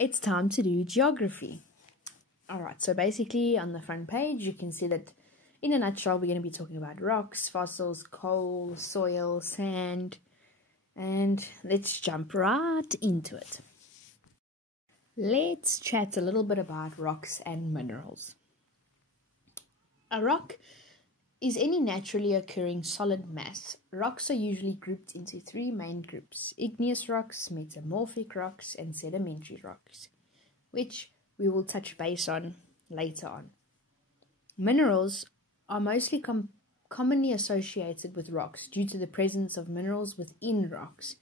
it's time to do geography. Alright, so basically on the front page you can see that in a nutshell we're going to be talking about rocks, fossils, coal, soil, sand, and let's jump right into it. Let's chat a little bit about rocks and minerals. A rock is any naturally occurring solid mass. Rocks are usually grouped into three main groups: igneous rocks, metamorphic rocks, and sedimentary rocks, which we will touch base on later on. Minerals are mostly commonly associated with rocks due to the presence of minerals within rocks.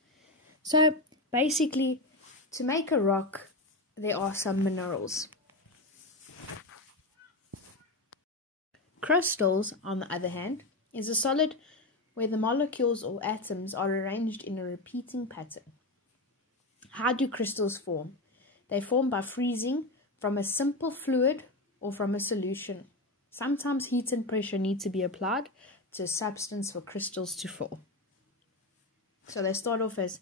So basically, to make a rock, there are some minerals. Crystals, on the other hand, is a solid where the molecules or atoms are arranged in a repeating pattern. How do crystals form? They form by freezing from a simple fluid or from a solution. Sometimes heat and pressure need to be applied to a substance for crystals to form. So they start off as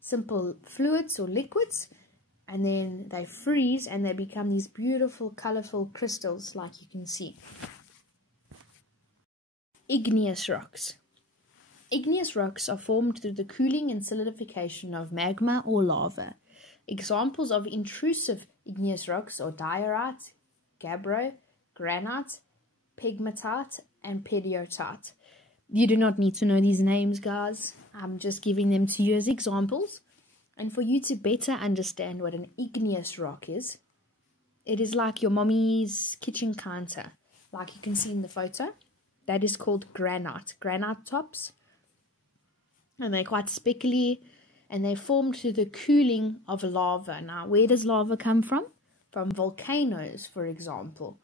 simple fluids or liquids, and then they freeze and they become these beautiful, colorful crystals like you can see. Igneous rocks. Igneous rocks are formed through the cooling and solidification of magma or lava. Examples of intrusive igneous rocks are diorite, gabbro, granite, pegmatite, and pedioxite. You do not need to know these names, guys. I'm just giving them to you as examples. And for you to better understand what an igneous rock is, it is like your mommy's kitchen counter, like you can see in the photo. That is called granite tops. And they're quite speckly, and they're formed through the cooling of lava. Now, where does lava come from? From volcanoes, for example.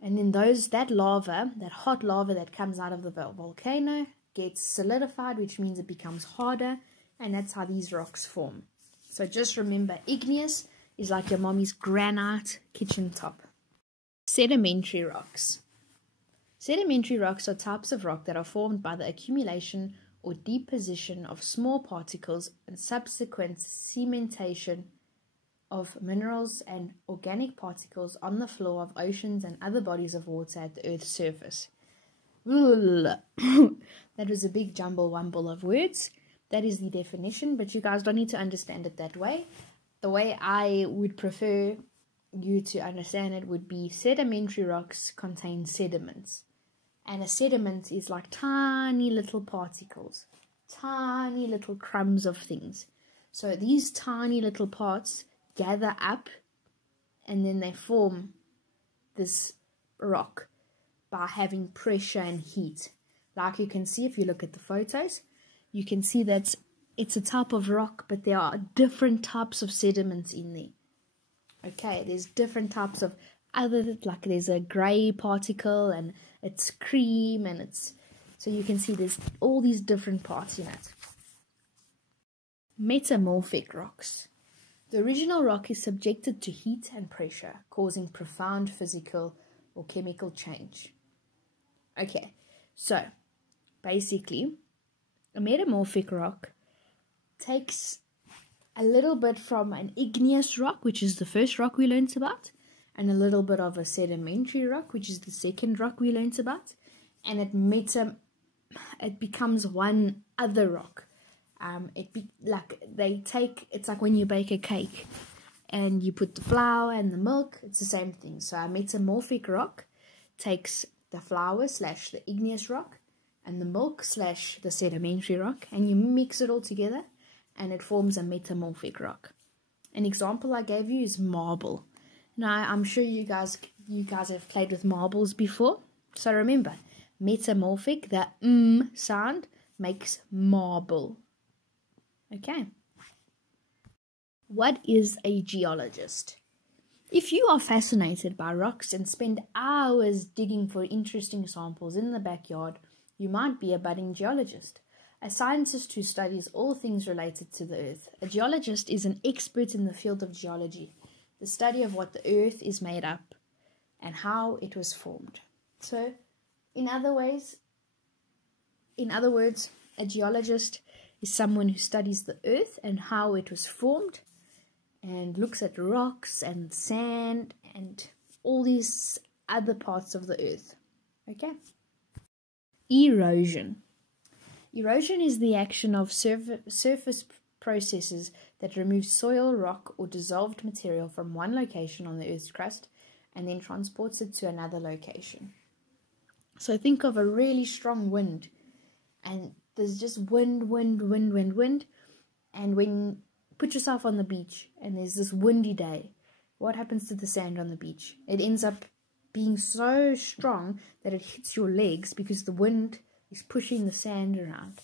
And then that lava, that hot lava that comes out of the volcano, gets solidified, which means it becomes harder, and that's how these rocks form. So just remember, igneous is like your mommy's granite kitchen top. Sedimentary rocks. Sedimentary rocks are types of rock that are formed by the accumulation or deposition of small particles and subsequent cementation of minerals and organic particles on the floor of oceans and other bodies of water at the Earth's surface. That was a big jumble-wumble of words. That is the definition, but you guys don't need to understand it that way. The way I would prefer you to understand it would be sedimentary rocks contain sediments. And a sediment is like tiny little particles, tiny little crumbs of things. So these tiny little parts gather up and then they form this rock by having pressure and heat. Like you can see if you look at the photos, you can see that it's a type of rock, but there are different types of sediments in there. Okay, there's different types of like there's a grey particle and it's cream, and so you can see there's all these different parts in it. Metamorphic rocks. The original rock is subjected to heat and pressure, causing profound physical or chemical change. Okay, so basically, a metamorphic rock takes a little bit from an igneous rock, which is the first rock we learned about, and a little bit of a sedimentary rock, which is the second rock we learnt about, and it becomes one other rock. It's like when you bake a cake and you put the flour and the milk, it's the same thing. So a metamorphic rock takes the flour / the igneous rock and the milk / the sedimentary rock, and you mix it all together and it forms a metamorphic rock. An example I gave you is marble. Now, I'm sure you guys have played with marbles before. So remember, metamorphic, the sound makes marble. Okay. What is a geologist? If you are fascinated by rocks and spend hours digging for interesting samples in the backyard, you might be a budding geologist, a scientist who studies all things related to the earth. A geologist is an expert in the field of geology, the study of what the earth is made up and how it was formed. So, in other words, a geologist is someone who studies the earth and how it was formed, and looks at rocks and sand and all these other parts of the earth. Okay. Erosion. Erosion is the action of surface processes that remove soil, rock, or dissolved material from one location on the Earth's crust and then transports it to another location. So think of a really strong wind, and there's just wind, and when put yourself on the beach and there's this windy day, what happens to the sand on the beach? It ends up being so strong that it hits your legs because the wind is pushing the sand around.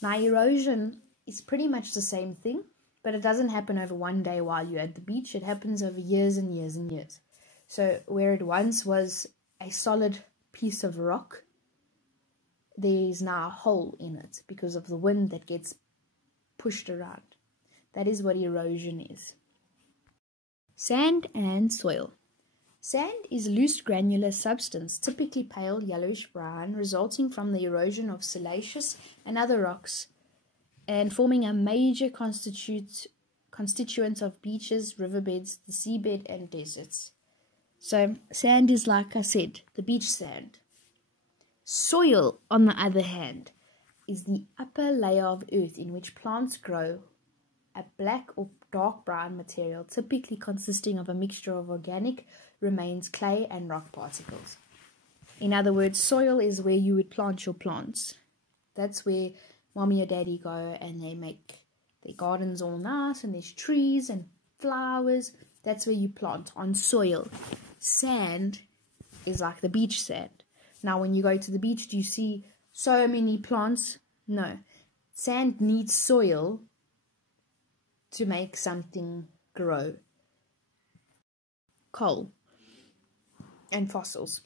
Now, erosion is pretty much the same thing, but it doesn't happen over one day while you're at the beach. It happens over years and years and years. So where it once was a solid piece of rock, there's now a hole in it because of the wind that gets pushed around. That is what erosion is. Sand and soil. Sand is loose granular substance, typically pale yellowish brown, resulting from the erosion of siliceous and other rocks and forming a major constituent of beaches, riverbeds, the seabed, and deserts. So sand is, like I said, the beach sand. Soil, on the other hand, is the upper layer of earth in which plants grow, a black or dark brown material, typically consisting of a mixture of organic remains, clay, and rock particles. In other words, soil is where you would plant your plants. That's where mommy or daddy go and they make their gardens all nice and there's trees and flowers. That's where you plant, on soil. Sand is like the beach sand. Now, when you go to the beach, do you see so many plants? No. Sand needs soil to make something grow. Coal and fossils.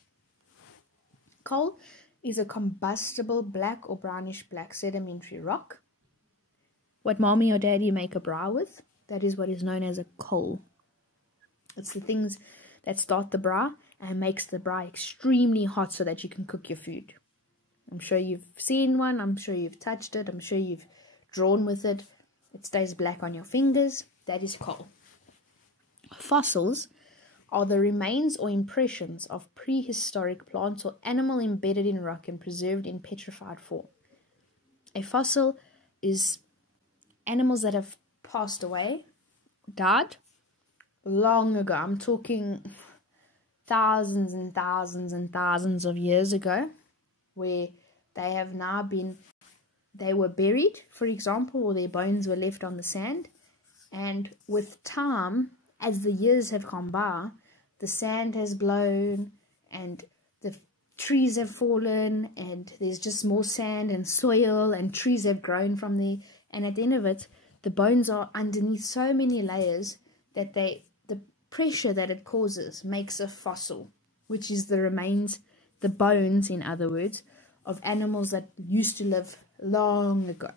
Coal is a combustible black or brownish black sedimentary rock. What mommy or daddy make a bra with, that is what is known as a coal. It's the things that start the bra and makes the bra extremely hot so that you can cook your food. I'm sure you've seen one, I'm sure you've touched it, I'm sure you've drawn with it. It stays black on your fingers. That is coal. Fossils are the remains or impressions of prehistoric plants or animal embedded in rock and preserved in petrified form. A fossil is animals that have passed away, died, long ago. I'm talking thousands and thousands and thousands of years ago, where they were buried, for example, or their bones were left on the sand. And with time, as the years have gone by, the sand has blown and the trees have fallen and there's just more sand and soil and trees have grown from there. And at the end of it, the bones are underneath so many layers that the pressure that it causes makes a fossil, which is the remains, the bones, in other words, of animals that used to live long ago.